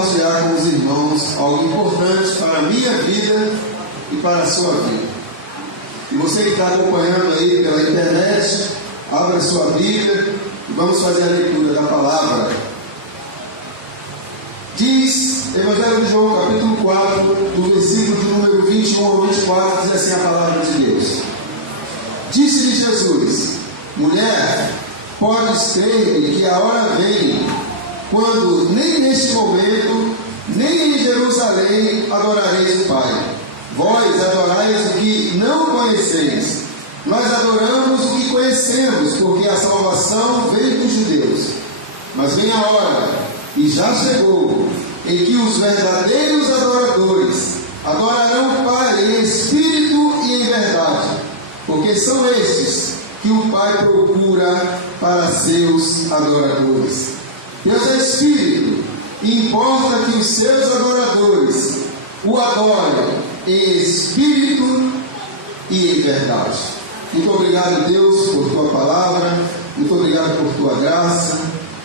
compartilhar com os irmãos algo importante para a minha vida e para a sua vida. E você que está acompanhando aí pela internet, abra a sua Bíblia e vamos fazer a leitura da palavra. Diz, Evangelho de João, capítulo 4, do versículo de número 21 ao 24, diz assim a palavra de Deus. Disse-lhe Jesus: mulher, podes crer que a hora vem, quando nem neste momento, nem em Jerusalém adorareis o Pai. Vós adorais o que não conheceis. Nós adoramos o que conhecemos, porque a salvação veio dos judeus. Mas vem a hora, e já chegou, em que os verdadeiros adoradores adorarão o Pai em espírito e em verdade, porque são estes que o Pai procura para seus adoradores. Deus é Espírito, e importa que os seus adoradores o adorem em espírito e em verdade. Muito obrigado, Deus, por tua palavra, muito obrigado por tua graça,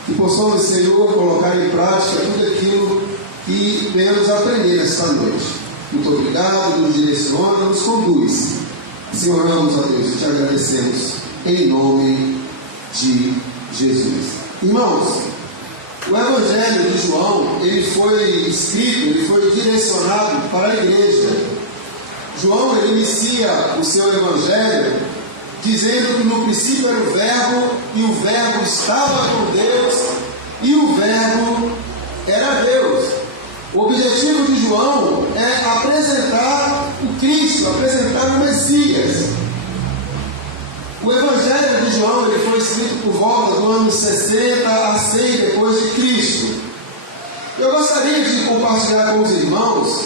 que possamos, Senhor, colocar em prática tudo aquilo que venhamos aprender esta noite. Muito obrigado, nos direciona, nos conduz. Assim oramos a Deus e te agradecemos em nome de Jesus. Irmãos, o Evangelho de João, ele foi escrito, ele foi direcionado para a igreja. João, ele inicia o seu Evangelho dizendo que no princípio era o Verbo, e o Verbo estava com Deus, e o Verbo era Deus. O objetivo de João é apresentar o Cristo, apresentar o Messias. O Evangelho de João, ele foi escrito por volta do ano 60 a 100 depois de Cristo. Eu gostaria de compartilhar com os irmãos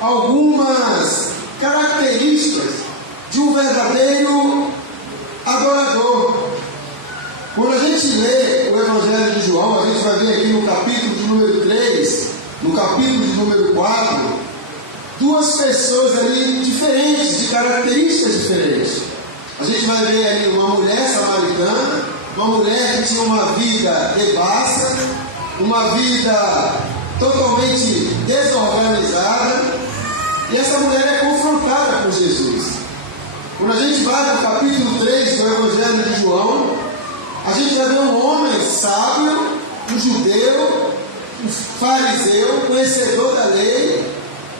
algumas características de um verdadeiro adorador. Quando a gente lê o Evangelho de João, a gente vai ver aqui no capítulo de número 3, no capítulo de número 4, duas pessoas ali diferentes, de características diferentes. A gente vai ver ali uma mulher samaritana, uma mulher que tinha uma vida devassa, uma vida totalmente desorganizada, e essa mulher é confrontada com Jesus. Quando a gente vai no capítulo 3 do Evangelho de João, a gente vai ver um homem sábio, um judeu, um fariseu, conhecedor da lei,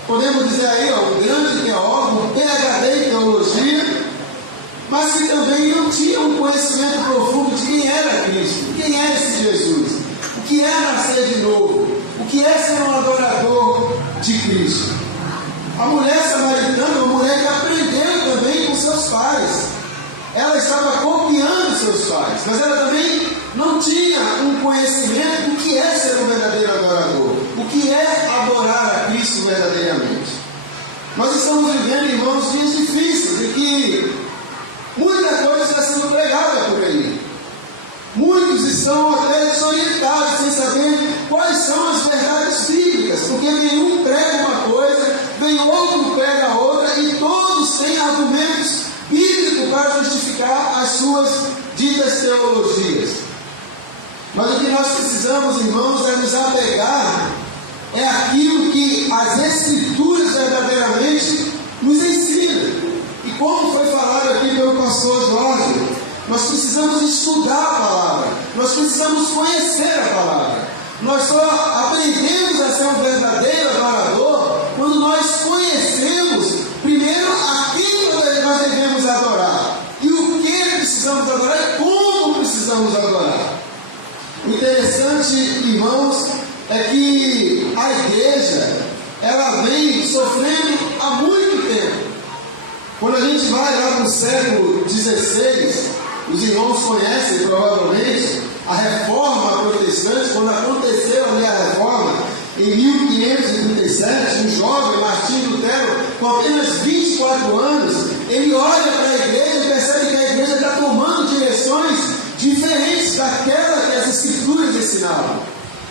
podemos dizer aí, um grande teólogo, um PhD em teologia, mas que também não tinha um conhecimento profundo de quem era Cristo, quem era esse Jesus, o que é nascer de novo, o que é ser um adorador de Cristo. A mulher samaritana, uma mulher que aprendeu também com seus pais, ela estava copiando seus pais, mas ela também não tinha um conhecimento do que é ser um verdadeiro adorador, o que é adorar a Cristo verdadeiramente. Nós estamos vivendo, irmãos, dias difíceis, em que muita coisa está sendo pregada por aí. Muitos estão até desorientados, sem saber quais são as verdades bíblicas, porque vem um prega uma coisa, vem outro prega outra, e todos têm argumentos bíblicos para justificar as suas ditas teologias. Mas o que nós precisamos, irmãos, é nos apegar é aquilo que as Escrituras verdadeiramente nos ensinam. E como foi falado aqui pelo pastor Jorge, nós precisamos estudar a palavra, nós precisamos conhecer a palavra. Nós só aprendemos a ser um verdadeiro adorador quando nós conhecemos primeiro aquilo que nós devemos adorar, e o que precisamos adorar e como precisamos adorar. O interessante, irmãos, é que a igreja, ela vem sofrendo há muito tempo. Quando a gente vai lá no século XVI, os irmãos conhecem provavelmente a reforma protestante. Quando aconteceu ali a reforma em 1537, um jovem, Martim Lutero, com apenas 24 anos, ele olha para a igreja e percebe que a igreja está tomando direções diferentes daquela que as Escrituras ensinavam.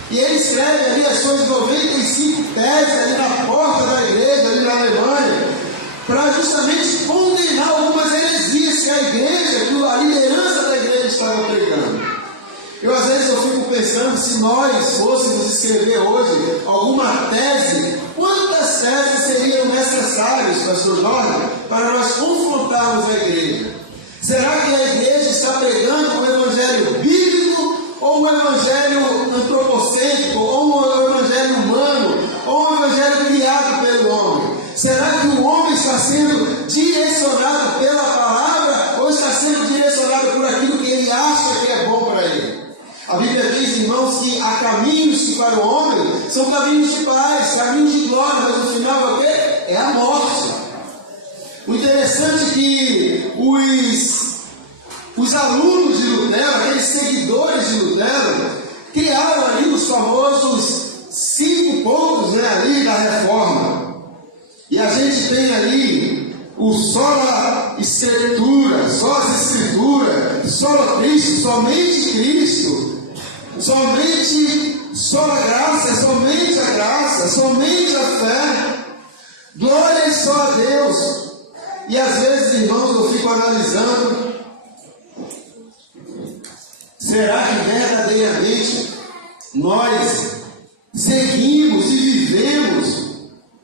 E ele escreve ali as suas 95 teses ali na porta da igreja, ali na Alemanha, para justamente condenar algumas heresias que a igreja, que a liderança da igreja estava pregando. Às vezes eu fico pensando, se nós fôssemos escrever hoje alguma tese, quantas teses seriam necessárias, pastor Jorge, para nós confrontarmos a igreja? Será que a igreja está pregando o evangelho bíblico, ou um evangelho antropocêntrico, ou um evangelho humano, ou um evangelho criado pelo homem? Será que o homem está sendo direcionado pela palavra, ou está sendo direcionado por aquilo que ele acha que é bom para ele? A Bíblia diz, irmãos, que há caminhos que para o homem são caminhos de paz, caminhos de glória, mas no final é o quê? É a morte. O interessante é que os alunos de Lutero, aqueles seguidores de Lutero, criaram ali os famosos 5 pontos, ali da reforma. E a gente tem ali o sola escritura, só as escrituras, sola Cristo, somente Cristo, só a graça, somente a graça, somente a fé, glória só a Deus. E às vezes, irmãos, eu fico analisando, será que verdadeiramente nós seguimos e vivemos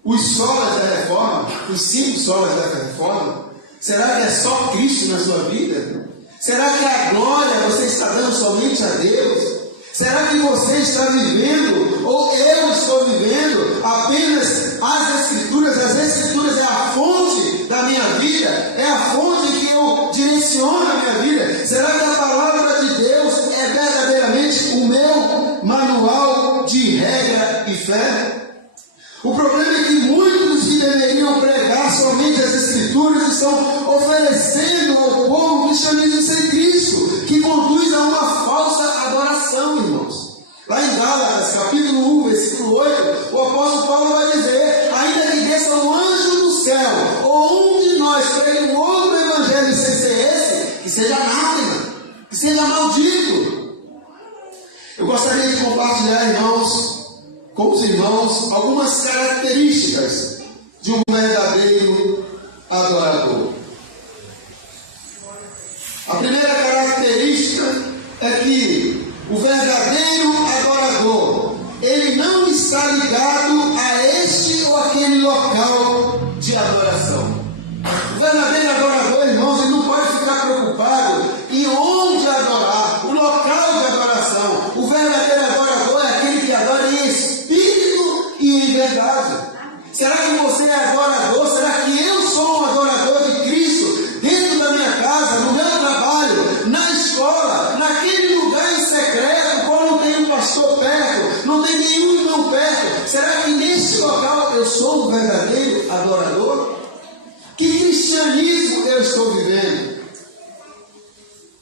os solas da reforma, os 5 solas da reforma? Será que é só Cristo na sua vida? Será que a glória você está dando somente a Deus? Será que você está vivendo, ou eu estou vivendo, apenas as Escrituras? As Escrituras é a fonte da minha vida, é a fonte que eu direciono a minha vida. Será que a palavra de Deus é verdadeiramente o meu manual de regra e fé? O problema é que muitos que deveriam pregar somente as Escrituras estão oferecendo ao povo um cristianismo sem Cristo, que conduz a uma falsa adoração, irmãos. Lá em Gálatas, capítulo 1, versículo 8, o apóstolo Paulo vai dizer: ainda que desça um anjo do céu, ou um de nós pregue um outro evangelho sem ser esse, que seja anátema, que seja maldito. Eu gostaria de compartilhar, irmãos, com os irmãos, algumas características de um verdadeiro adorador. A primeira característica é que o verdadeiro adorador, ele não está ligado a este ou aquele local de adoração. O verdadeiro adorador, irmãos, ele não pode ficar preocupado em onde adorar, o local de adoração. O verdadeiro adorador é aquele que adora em espírito e em verdade. Será que você é adorador? Será que eu sou um adorador de Cristo dentro da minha casa, no meu trabalho, na escola, naquele lugar em secreto, quando não tem um pastor perto, não tem nenhum irmão perto? Será que nesse local eu sou um verdadeiro adorador? Que cristianismo eu estou vivendo?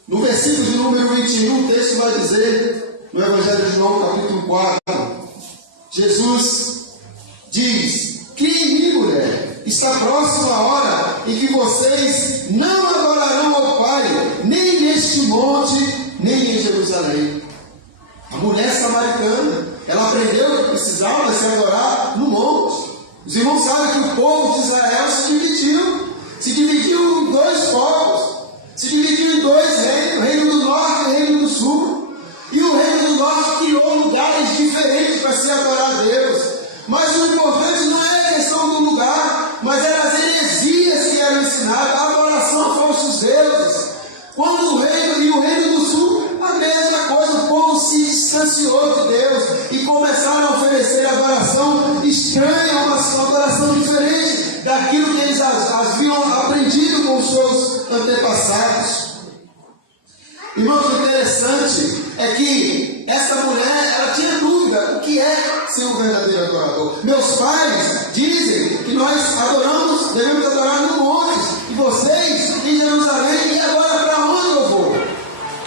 No versículo de número 21, o texto vai dizer, no Evangelho de João, capítulo 4, Jesus diz: "Creia em mim, mulher, está próxima a hora em que vocês não adorarão ao Pai, nem neste monte, nem em Jerusalém." A mulher samaritana, ela aprendeu que precisava se adorar no monte. Os irmãos sabem que o povo de Israel se dividiu em 2 povos, se dividiu em 2 reinos, o reino do norte e o reino do sul. E o reino do norte criou lugares diferentes para se adorar a Deus. Mas o importante não é a questão do lugar, mas eram as heresias que eram ensinadas, a adoração a falsos deuses. Quando o reino do sul, a mesma coisa, o povo se distanciou de Deus e começaram a oferecer adoração estranha, uma adoração diferente daquilo que eles haviam aprendido com os seus antepassados. Irmãos, o interessante é que essa mulher, ela tinha dúvida: o que é ser um verdadeiro adorador? Meus pais dizem que nós devemos adorar no monte, e vocês em Jerusalém, e agora para onde eu vou?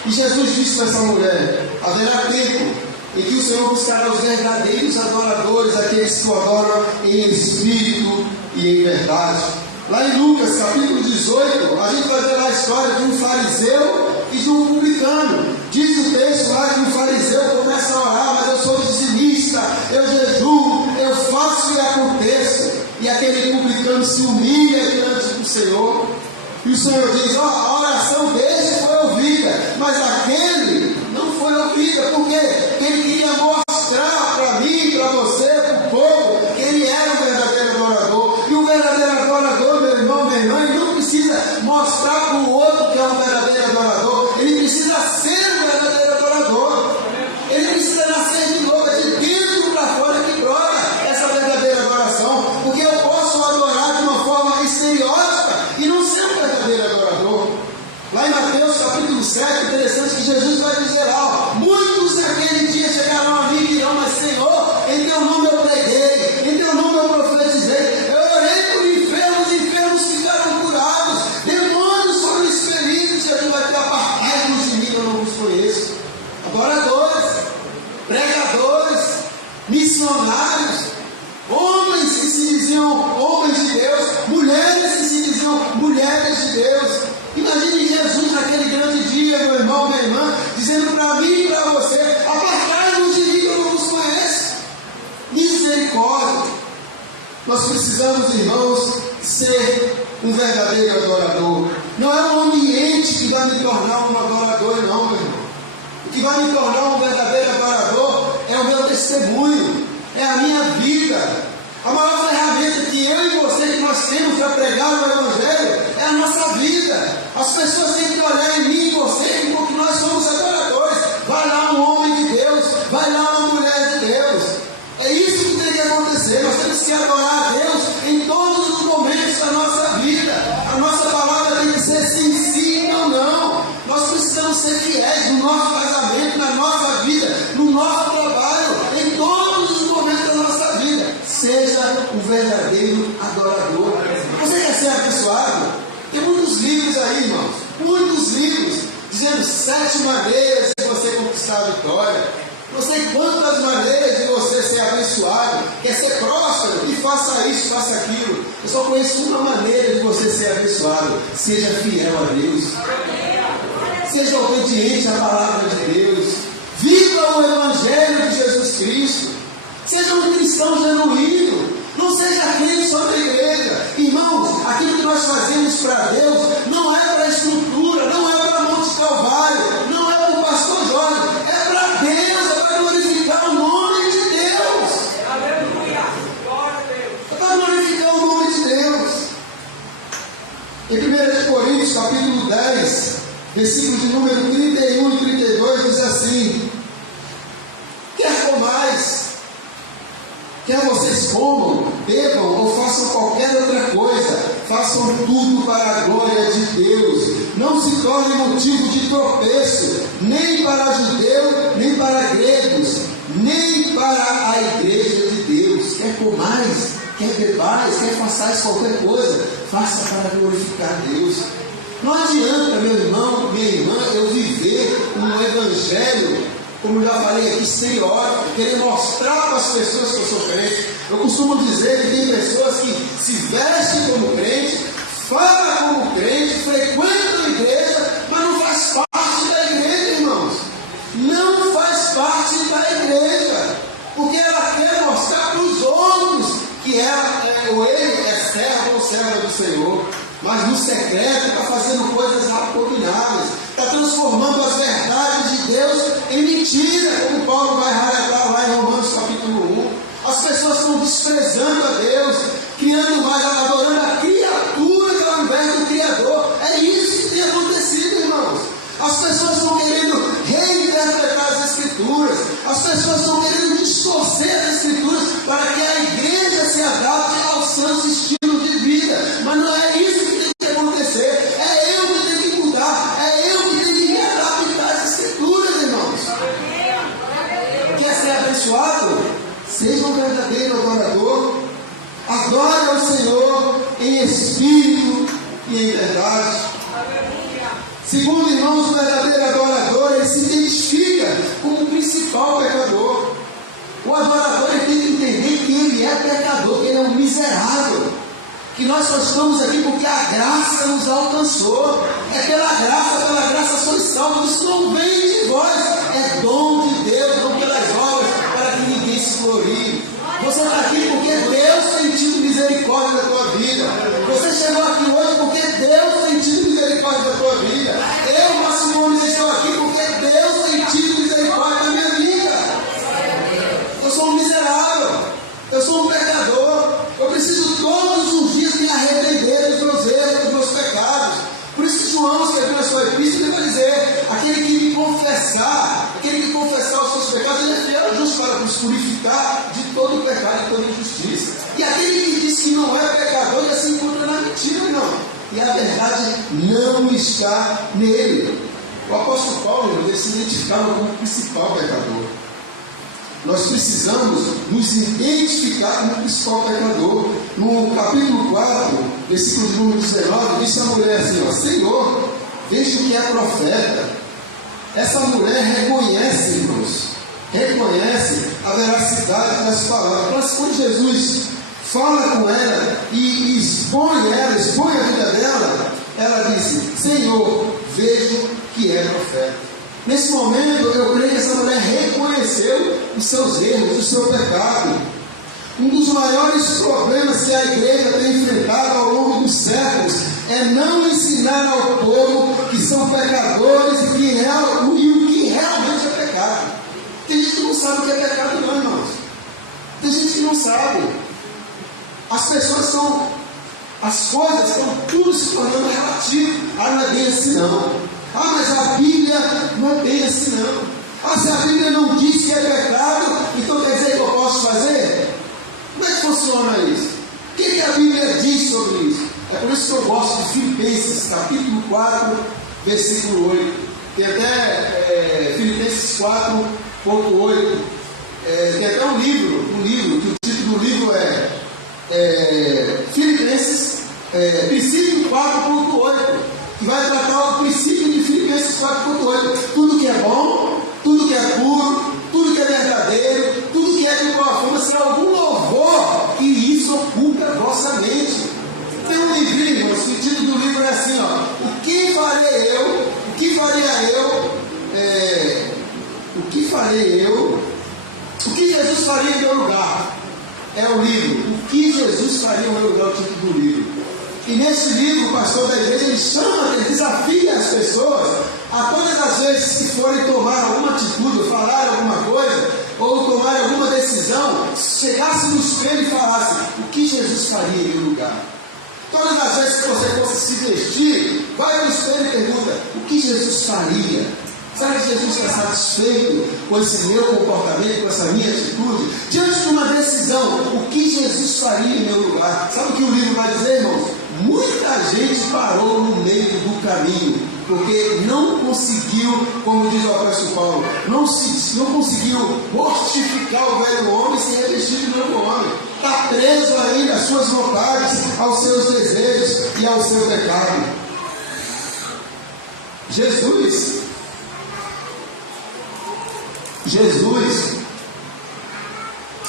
E Jesus disse para essa mulher: haverá tempo em que o Senhor buscará os verdadeiros adoradores, aqueles que o adoram em espírito e em verdade. Lá em Lucas, capítulo 18, a gente vai ver lá a história de um fariseu e de um publicano. Diz o texto lá que o fariseu começa a orar: mas eu sou dizimista, eu jejuo, eu faço e aconteço. E aquele publicano se humilha diante do Senhor. E o Senhor diz: a oração dele foi ouvida, mas aquele não foi ouvida. vida. Por quê? Porque ele queria mostrar para mim, para você, para o povo, que ele era um verdadeiro adorador. E o verdadeiro adorador, meu irmão, minha irmã, ele não precisa mostrar para o outro que é um verdadeiro adorador. Ele precisa ser um verdadeiro adorador. Ele precisa nascer de novo, é de dentro para fora que brota essa verdadeira adoração. Porque eu posso adorar de uma forma estereótipa e não ser um verdadeiro adorador. Lá em Mateus capítulo 7, interessante que Jesus vai dizer lá, ó, muitos naquele dia chegarão a mim e dirão, mas Senhor, em teu nome eu preguei, em teu nome eu profetizei, eu orei por enfermos, os enfermos ficaram curados, demônios foram expelidos, Jesus vai ter apartai-vos de mim, eu não vos conheço. Adoradores, pregadores, missionários, homens que se diziam homens de Deus, mulheres que se diziam mulheres de Deus. Imagine Jesus naquele grande dia, meu irmão, minha irmã, dizendo para mim e para você, apartai-vos de mim, eu não vos conheço. Misericórdia. Nós precisamos, irmãos, ser um verdadeiro adorador. Não é o ambiente que vai me tornar um adorador, não, meu irmão. O que vai me tornar um verdadeiro adorador é o meu testemunho, é a minha vida. A maior ferramenta que eu e você que nós temos para pregar o Evangelho é a nossa vida. As pessoas têm que olhar em mim e em você porque nós somos adoradores. Vai lá um homem de Deus, vai lá uma mulher de Deus. É isso que tem que acontecer. Nós temos que adorar a Deus em todos os momentos da nossa vida. A nossa palavra tem que ser sim, sim, não, não. Nós precisamos ser fiéis no nosso casamento, na nossa vida, no nosso trabalho, em todos os momentos da nossa vida. Seja um verdadeiro adorador. Você quer ser abençoado? Tem muitos livros aí, irmãos, muitos livros, dizendo 7 maneiras de você conquistar a vitória. Não sei quantas maneiras de você ser abençoado, quer ser próspero, e faça isso, faça aquilo. Eu só conheço uma maneira de você ser abençoado. Seja fiel a Deus. Seja obediente à palavra de Deus. Viva o Evangelho de Jesus Cristo. Seja um cristão genuíno. Não seja crente só na igreja. Irmãos, aquilo que nós fazemos para Deus não é para a estrutura, não é para Monte Calvário, não é para o pastor Jorge, é para Deus, é para glorificar o nome de Deus. Aleluia! Glória a Deus! É para glorificar o nome de Deus. Em 1 Coríntios, capítulo 10, versículos de número 31 e 32, diz assim: quer comais, quer vocês comam, bebam ou façam qualquer outra coisa, façam tudo para a glória de Deus. Não se torne motivo de tropeço, nem para judeu, nem para gregos, nem para a igreja de Deus. Quer comais, quer bebais, quer façais qualquer coisa, faça para glorificar Deus. Não adianta, meu irmão, minha irmã, eu viver um evangelho, como já falei aqui, estereótipo, querer mostrar para as pessoas que eu sou crente. Eu costumo dizer que tem pessoas que se vestem como crente, falam como crente, frequentam a igreja, mas não faz parte da igreja, irmãos. Não faz parte da igreja, porque ela quer mostrar para os outros que ela, ou ele é servo ou serva do Senhor. Mas no secreto está fazendo coisas abomináveis, está transformando as verdades de Deus em mentira, como Paulo vai relatar lá em Romanos capítulo 1. As pessoas estão desprezando a Deus, criando mais, adorando a criatura ao invés do Criador. É isso que tem acontecido, irmãos. As pessoas estão querendo reinterpretar as Escrituras, as pessoas estão querendo distorcer as Escrituras para que a igreja se adapte ao seu estilo de vida. Mas não é isso que tem que acontecer. É eu que tenho que mudar, é eu que tenho que me adaptar às Escrituras, irmãos. Quer ser abençoado? Seja um verdadeiro adorador. Adore ao Senhor em espírito e em verdade. Segundo, irmãos, o verdadeiro adorador, ele se identifica como o principal pecador. O adorador, ele tem que entender que ele é pecador, que ele é um miserável. Que nós só estamos aqui porque a graça nos alcançou. É pela graça sois salvos. Isso não vem de vós, é dom de Deus, não pelas obras, para que ninguém se glorie. Você está aqui porque Deus tem tido misericórdia da tua vida. Você chegou aqui hoje porque Deus tem tido misericórdia da tua vida. Eu, Márcio Gomes, estou aqui porque Deus tem tido misericórdia aquele que confessar os seus pecados, ele é fiel e justo para nos purificar de todo pecado e toda injustiça. E aquele que diz que não é pecador, já se encontra na mentira, não. E a verdade não está nele. O apóstolo Paulo, ele se identificava como o principal pecador. Nós precisamos nos identificar como o principal pecador. No capítulo 4, versículo de número 19, disse a mulher assim, ó, Senhor, vejo que é profeta. Essa mulher reconhece, irmãos, reconhece a veracidade das palavras. Mas quando Jesus fala com ela e expõe a vida dela, ela disse, Senhor, vejo que é profeta. Nesse momento, eu creio que essa mulher reconheceu os seus erros, o seu pecado. Um dos maiores problemas que a igreja tem enfrentado ao longo dos séculos é não ensinar ao povo que são pecadores e o que realmente é pecado. Tem gente que não sabe o que é pecado, não, irmãos. Tem gente que não sabe. As coisas estão tudo se tornando relativo. Não é bem assim, não. Mas a Bíblia não é bem assim, não. Se a Bíblia não diz que é pecado, então quer dizer que eu posso fazer? Como é que funciona isso? O que a Bíblia diz sobre isso? É por isso que eu gosto de Filipenses, capítulo 4, versículo 8. Tem até Filipenses 4.8. Tem até um livro, que o título do livro é Filipenses, princípio 4.8. Que vai tratar o princípio de Filipenses 4.8. Tudo que é bom, tudo que é puro, tudo que é verdadeiro, tudo que é de boa fama, se há algum louvor, que isso ocupe a vossa mente. Tem um livrinho, irmãos, que o título do livro é assim, ó, o que faria eu, o que Jesus faria em meu lugar? É o livro, o que Jesus faria em meu lugar, é o título do livro. E nesse livro, o pastor da igreja, ele chama, ele desafia as pessoas a todas as vezes que forem tomar alguma atitude, ou falar alguma coisa, ou tomar alguma decisão, chegasse no espelho e falasse o que Jesus faria em meu lugar. Todas as vezes que você fosse se vestir, vai no espelho e pergunta o que Jesus faria. Será que Jesus está satisfeito com esse meu comportamento, com essa minha atitude? Diante de uma decisão, o que Jesus faria em meu lugar? Sabe o que o livro vai dizer, irmãos? Muita gente parou no meio do caminho, porque não conseguiu, como diz o apóstolo Paulo, não conseguiu mortificar o velho homem e se revestir de novo homem. Está preso ainda às suas vontades, aos seus desejos e ao seu pecado. Jesus,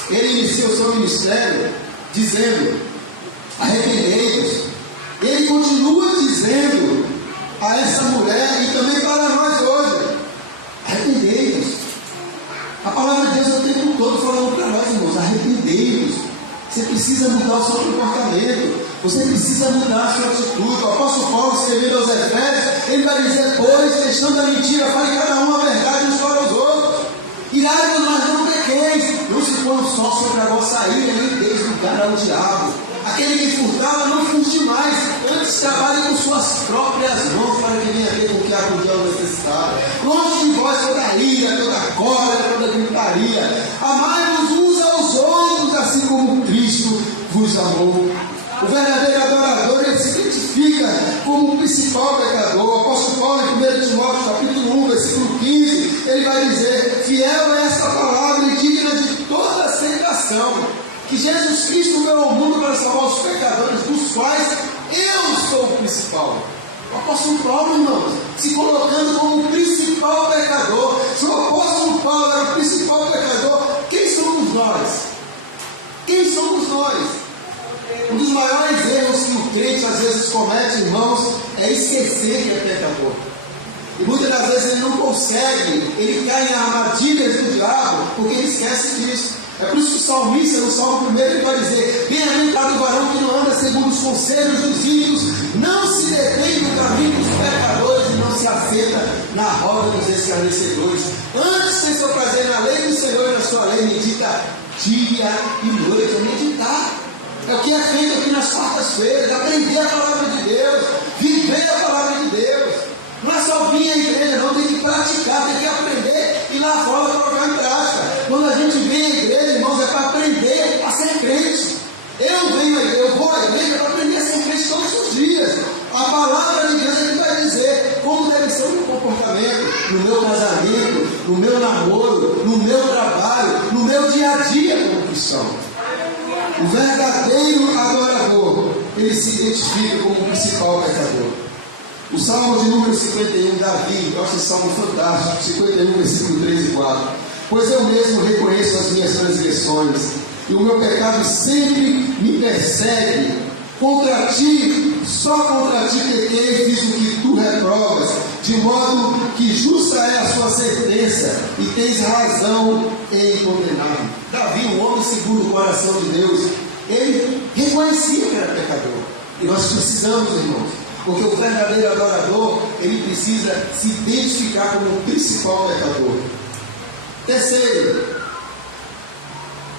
ele inicia o seu ministério dizendo, arrependei-vos. Ele continua dizendo a essa mulher e também para nós hoje, arrependei-vos. A palavra de Deus o tempo todo falando para nós, irmãos, arrependei-vos. Você precisa mudar o seu comportamento, você precisa mudar a sua atitude. O apóstolo Paulo, escrevendo aos Efésios, ele vai dizer, pois, deixando a mentira, fale cada um a verdade uns para os outros. Irai-vos, mas não pequeis, não se ponham só sobre a vossa ira, nem deis lugar ao diabo. Aquele que furtava, não furte mais, antes trabalhe com suas próprias mãos, para que venha ter com que acudir ao necessitado. Longe de vós toda ira, toda cólera, toda gritaria. Amai-vos uns aos outros, assim como Cristo vos amou. O verdadeiro adorador, ele se identifica como o principal pecador. O apóstolo Paulo, em 1 Timóteo, capítulo 1, versículo 15, ele vai dizer, fiel é esta palavra e digna de toda aceitação, que Jesus Cristo veio ao mundo para salvar os pecadores, dos quais eu sou o principal. O apóstolo Paulo, irmãos, se colocando como o principal pecador. Se o apóstolo Paulo era o principal pecador, quem somos nós? Quem somos nós? Um dos maiores erros que o crente às vezes comete, irmãos, é esquecer que é pecador. E muitas das vezes ele não consegue, ele cai em armadilhas do diabo, porque ele esquece disso. É por isso que o salmista, no Salmo 1, ele vai dizer, bem-aventurado o varão que não anda segundo os conselhos dos ímpios, não se detém no caminho dos pecadores e não se assenta na roda dos escarnecedores. Antes tem seu prazer na lei do Senhor e na sua lei medita dia e noite. É meditar. É o que é feito aqui nas quartas-feiras, aprender a palavra de Deus, viver a palavra de Deus. Não é só só vir à igreja, não, tem que praticar, tem que aprender e lá fora colocar em prática. Quando a gente vem à igreja, irmãos, é para aprender a ser crente. Eu vou à igreja para aprender a ser crente todos os dias. A palavra de Deus é que vai dizer como deve ser o meu comportamento, no meu casamento, no meu namoro, no meu trabalho, no meu dia a dia como cristão. O verdadeiro adorador, ele se identifica como o principal pecador. O Salmo de número 51, Davi, eu acho esse salmo fantástico, 51, versículo 3 e 4. Pois eu mesmo reconheço as minhas transgressões, e o meu pecado sempre me persegue. Contra ti, só contra ti pequei, fiz o que tu reprovas, de modo que justa é a sua sentença, e tens razão em condenar-me. Davi, um homem segundo o coração de Deus, ele reconhecia que era pecador. E nós precisamos, irmãos, porque o verdadeiro adorador, ele precisa se identificar como o principal pecador. Terceiro,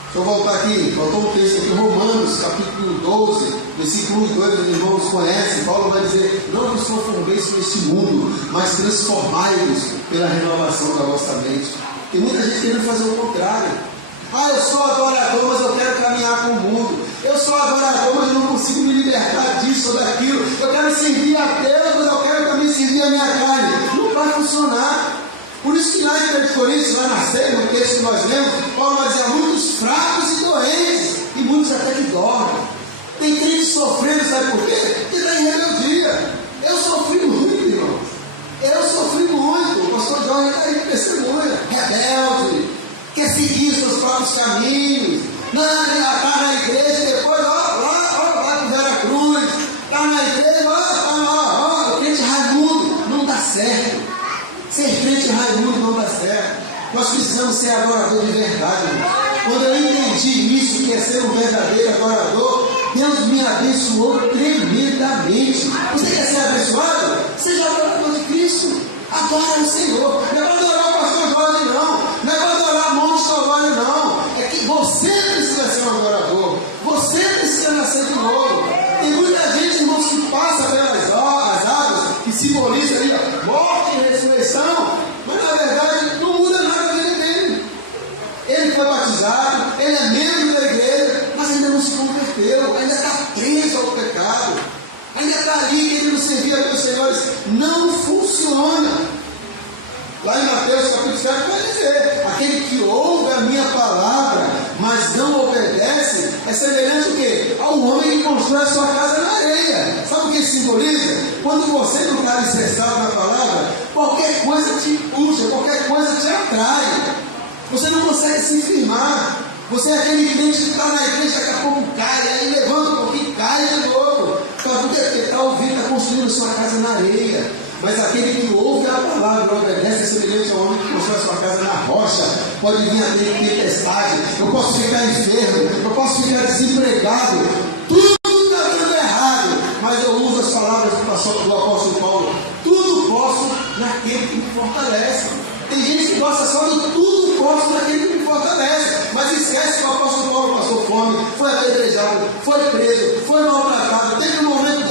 deixa eu voltar aqui, faltou um texto aqui, Romanos, capítulo 12, versículo 2, os irmãos conhecem. Paulo vai dizer: não vos conformeis com este mundo, mas transformai-vos pela renovação da vossa mente. Tem muita gente querendo fazer o contrário. Eu sou adorador, mas eu quero caminhar com o mundo. Eu sou adorador, mas eu não consigo me libertar disso ou daquilo. Eu quero servir a Deus, mas eu quero também servir a minha carne. Não vai funcionar. Por isso que lá em 1 Coríntios, lá na série, no texto que nós lemos, Paulo vai dizer: há muitos fracos e doentes, e muitos até que dormem. Tem crente sofrendo, sabe por quê? Porque está em rebeldia. Eu sofri muito, irmãos. Eu sofri muito. O pastor Jorge está aí testemunha. Rebelde, quer seguir seus próprios caminhos. Não, está na igreja, depois, vai para Vera Cruz. Está na igreja, o crente Raimundo. Não dá certo. Ser crente Raimundo não dá certo. Nós precisamos ser adorador de verdade, irmãos. Quando eu entendi isso, que é ser um verdadeiro adorador, Deus me abençoou tremendamente. Você quer ser abençoado? Seja adorador de Cristo. Adora o Senhor. Não é para adorar o pastor Jorge, não. Não é para adorar Monte Salvário, não. É que você precisa ser um adorador. Você precisa nascer de novo. Tem muita gente, irmãos, que passa pelas águas, que simboliza ali a morte e ressurreição, mas na verdade não muda nada na vida dele. Ele foi batizado, ele é membro da igreja, mas ainda não se converteu, ainda está preso ao pecado, ainda está ali querendo servir a Deus, senhores. Não funciona. Lá em Mateus capítulo 7 vai dizer: aquele que ouve a minha palavra, mas não obedece, é semelhante ao quê? Ao homem que constrói a sua casa na areia. Sabe o que isso simboliza? Quando você não está alicerçado na palavra, qualquer coisa te puxa, qualquer coisa te atrai. Você não consegue se firmar. Você é aquele crente que está na igreja, daqui a pouco cai, aí levanta um pouquinho, cai de novo. Porque está ouvindo, está construindo a sua casa na areia. Mas aquele que ouve a palavra e obedece é semelhante ao homem que constrói sua casa na rocha. Pode vir a ter tempestade, eu posso ficar enfermo, eu posso ficar desempregado, tudo está dando errado, mas eu uso as palavras do apóstolo Paulo: tudo posso naquele que me fortalece. Tem gente que gosta só do tudo posso naquele que me fortalece, mas esquece que o apóstolo Paulo passou fome, foi apedrejado, foi preso, foi maltratado, teve um momento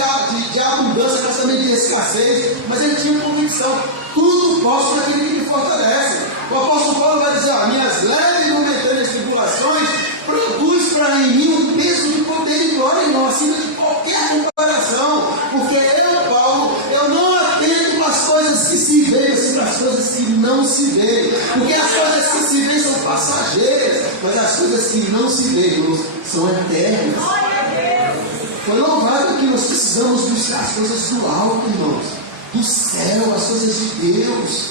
de abundância, mas também de escassez, mas ele tinha convicção: tudo posso naquele que me fortalece. O apóstolo Paulo vai dizer: minhas leves e momentâneas tribulações produz para mim um peso de poder e glória, irmão, acima de qualquer comparação, porque eu, Paulo, eu não atendo para as coisas que se veem, assim, para as coisas que não se veem, porque as coisas que se veem são passageiras, mas as coisas que não se veem, irmãos, são eternas. Foi louvado que nós precisamos buscar as coisas do alto, irmãos, do céu, as coisas de Deus.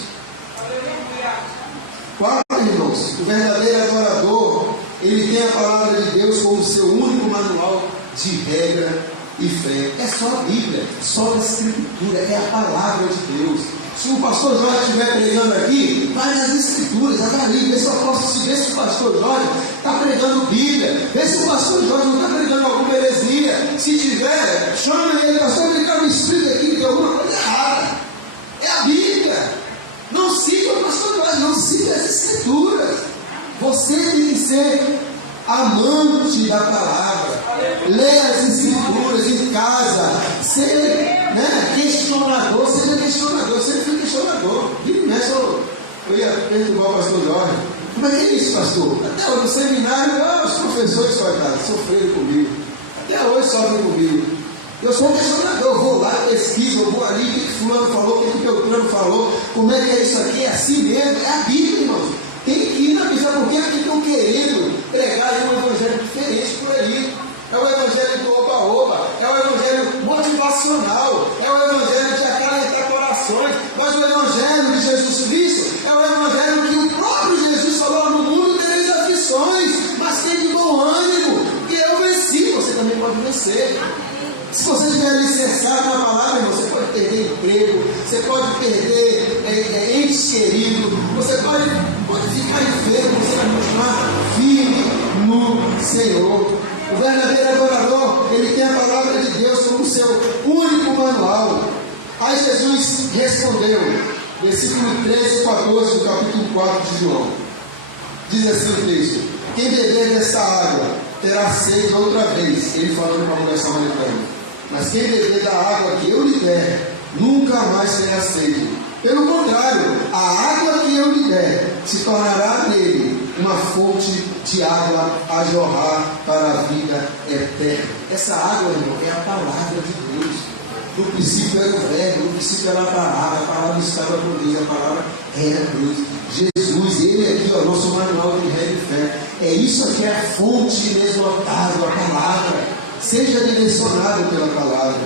Quarto, irmãos, o verdadeiro adorador, ele tem a palavra de Deus como seu único manual de regra e fé. É só a Bíblia, só a Escritura, é a palavra de Deus. Se o pastor Jorge estiver pregando aqui, vai nas Escrituras, avalie, vê se o pastor Jorge está pregando Bíblia, vê se o pastor Jorge não está pregando alguma heresia. Se tiver, chama ele: pastor, me explica aqui que tem alguma coisa errada. É a Bíblia. Não siga o pastor Jorge, não siga as Escrituras. Você tem que ser amante da palavra. Leia as Escrituras em casa, ser questionador questionador, seja questionador, sempre fui questionador. Eu ia perturbar o pastor Jorge. Como é que é isso, pastor? Até hoje no seminário, os professores sofreram comigo. Até hoje sofrem comigo. Eu sou um questionador, eu vou lá, pesquiso, eu vou ali, o que fulano falou, o que Beltrano falou, como é que é isso aqui, é assim mesmo, é a Bíblia, irmãos. Tem que ir na Bíblia, porque aqui estão querendo pregar um evangelho diferente por aí. É o evangelho do oba-oba, é o evangelho motivacional, é o evangelho de acalentar corações, mas o evangelho de Jesus Cristo é o evangelho que o próprio Jesus falou: no mundo tereis aflições, mas tem de bom ânimo, que eu venci, você também pode vencer. Se você estiver alicerçado na palavra, irmão, você pode perder emprego, você pode perder entes queridos, você pode ficar enfermo, você vai continuar firme no Senhor. O verdadeiro adorador, ele tem a palavra de Deus como seu único manual. Aí Jesus respondeu, versículo 13 e 14 do capítulo 4 de João. Diz assim o texto: quem beber dessa água terá sede outra vez. Ele falando para a mulher samaritana. Mas quem beber da água que eu lhe der, nunca mais terá sede. Pelo contrário, a água que eu lhe der se tornará nele uma fonte de água a jorrar para a vida eterna. Essa água, irmão, é a palavra de Deus. No princípio era o verbo, no princípio era a palavra estava com Deus, a palavra era Deus. Jesus, ele aqui, ó, nosso manual de regra e fé. É isso aqui, é a fonte inesgotável, a palavra. Seja direcionado pela palavra.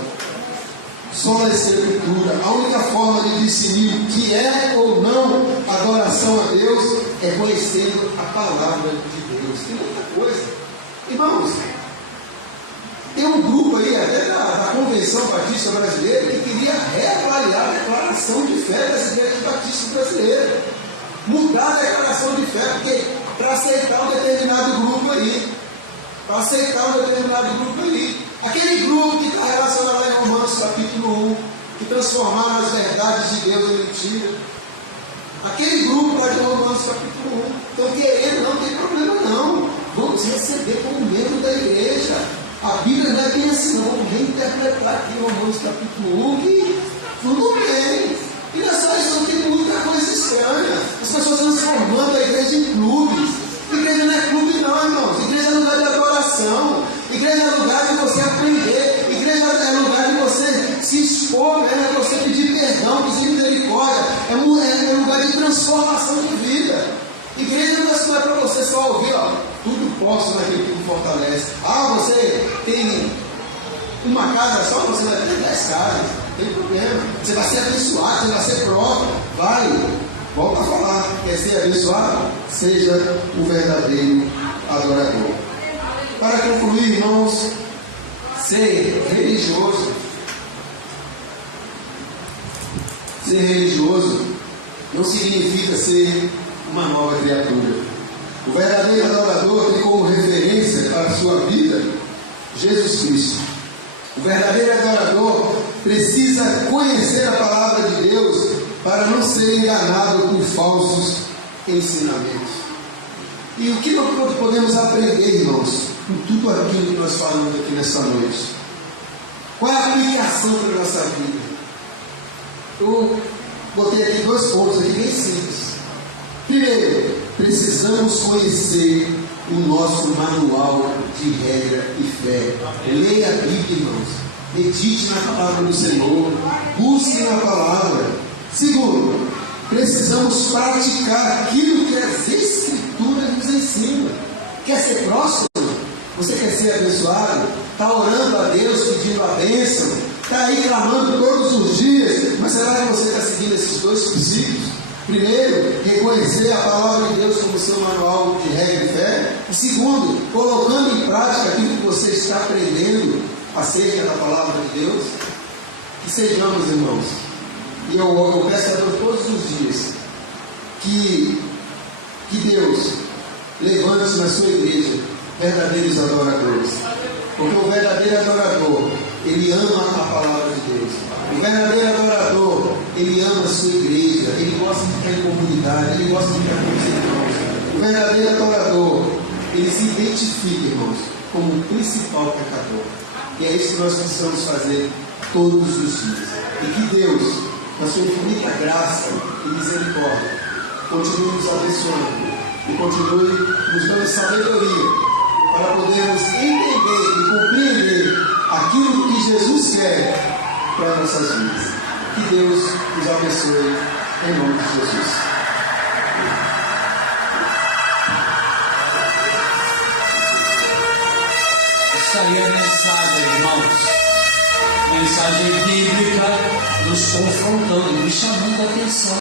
Só a escritura. A única forma de discernir o que é ou não adoração a Deus é conhecendo a palavra de Deus. Tem muita coisa. Irmãos, tem um grupo aí, até da Convenção Batista Brasileira, que queria reavaliar a declaração de fé das igrejas batistas brasileiras. Mudar a declaração de fé, porque para aceitar um determinado grupo aí. Para aceitar um determinado grupo ali. Aquele grupo que está relacionado lá em Romanos capítulo 1, que transformaram as verdades de Deus em mentira. Aquele grupo lá de Romanos capítulo 1. Então, querendo, não tem problema não. Vamos receber como membro da igreja. A Bíblia não é bem assim, não. Vamos reinterpretar aqui Romanos capítulo 1, que tudo bem. E não é só isso, não tem muita coisa estranha. As pessoas transformando a igreja em clubes. Igreja não é clube não, irmãos. Igreja é lugar de adoração. Igreja é lugar de você aprender. Igreja é lugar de você se expor, né? De você pedir perdão, pedir misericórdia. É lugar de transformação de vida. Igreja não é para você só ouvir, ó, tudo posso naquele que me fortalece. Você tem uma casa só, você vai ter 10 casas. Não tem problema. Você vai ser abençoado, você vai ser próprio. Vai. Volta a falar, quer ser abençoado? Seja o verdadeiro adorador. Para concluir, irmãos, ser religioso não significa ser uma nova criatura. O verdadeiro adorador tem como referência para a sua vida Jesus Cristo. O verdadeiro adorador precisa conhecer a palavra de Deus para não ser enganado por falsos ensinamentos. E o que nós podemos aprender, irmãos, com tudo aquilo que nós falamos aqui nessa noite? Qual é a aplicação para a nossa vida? Eu botei aqui 2 pontos aqui bem simples. Primeiro, precisamos conhecer o nosso manual de regra e fé. Leia a Bíblia, irmãos. Medite na palavra do Senhor. Busque na palavra. Segundo, precisamos praticar aquilo que as Escrituras nos ensinam. Quer ser próximo? Você quer ser abençoado? Está orando a Deus, pedindo a bênção? Está aí clamando todos os dias? Mas será que você está seguindo esses 2 princípios? Primeiro, reconhecer a palavra de Deus como seu manual de regra e fé. E segundo, colocando em prática aquilo que você está aprendendo acerca da palavra de Deus. Que sejamos, irmãos. E eu peço a Deus todos os dias que Deus levante na sua igreja verdadeiros adoradores. Porque o verdadeiro adorador, ele ama a palavra de Deus. O verdadeiro adorador, ele ama a sua igreja. Ele gosta de ficar em comunidade, ele gosta de ficar com os irmãos. O verdadeiro adorador, ele se identifica, irmãos, como o principal pecador. E é isso que nós precisamos fazer todos os dias. E que Deus, na sua infinita graça e misericórdia, continue nos abençoando e continue nos dando sabedoria para podermos entender e compreender aquilo que Jesus quer para nossas vidas. Que Deus nos abençoe em nome de Jesus. Essa aí é a mensagem, irmãos. Mensagem bíblica nos confrontando, me chamando a atenção.